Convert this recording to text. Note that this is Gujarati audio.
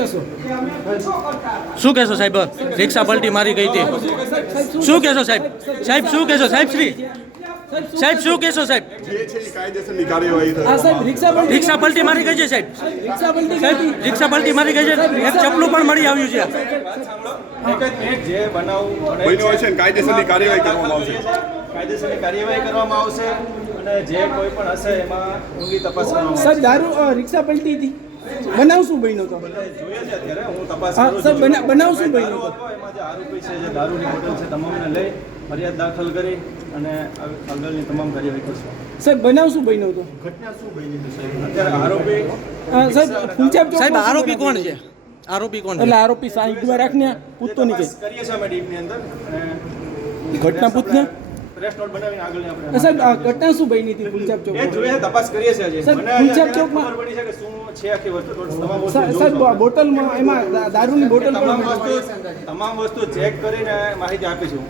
કહેશો? શું કહેશો સાહેબ? રિક્ષા પલટી મારી ગઈ હતી. શું કહેશો સાહેબ? સાહેબ શું કહેશો? સાહેબ શ્રી સાહેબ શું કહેશો સાહેબ? રિક્ષા પલટી મારી ગઈ છે સાહેબ. સાહેબ રિક્ષા પલટી મારી ગઈ છે. એક ચપલું પણ મળી આવ્યું છે. કાયદેસરની કાર્યવાહી કરવામાં આવશે. અને જે કોઈ પણ હશે એમાં ઊંડી તપાસ કરવામાં આવશે. સાહેબ દારૂ રિક્ષા પલટી હતી. બનાવ શું બન્યો તો. જોઈએ છે અત્યારે હું તપાસ હા, કરું સાહેબ, છું બનાવ શું બન્યો દારૂ હતો એમાં જે આરોપી છે જે દારૂની બોટલ છે તમામને લઈ ફરિયાદ દાખલ કરી અને આગળની તમામ કાર્યવાહી કરશું સાહેબ બનાવ શું બન્યો હતો અત્યારે આરોપી અ, સાહેબ ચોકમાં સાહેબ શું આરોપી કોણ છે? આરોપી કોણ એટલે આરોપી સાહિત્યમાં રાખને પૂછતો નહીં કરીએ છીએ અમે ડીપની અંદર. ઘટના પૂછને? પ્રેસ નોટ બનાવીને આગળની આપણે સાહેબ આ ઘટના શું બની હતી ફૂલચાપ એ ચોકમાં જોઈએ તપાસ કરીએ છીએ હજી મને ગુંજાબ ચોકમાં- ખબર પડી છે કે શું છે આખી વસ્તુ સાહેબ બોટલમાં એમાં દારૂની બોટલ પણ તમામ વસ્તુ ચેક કરીને માહિતી આપીશું.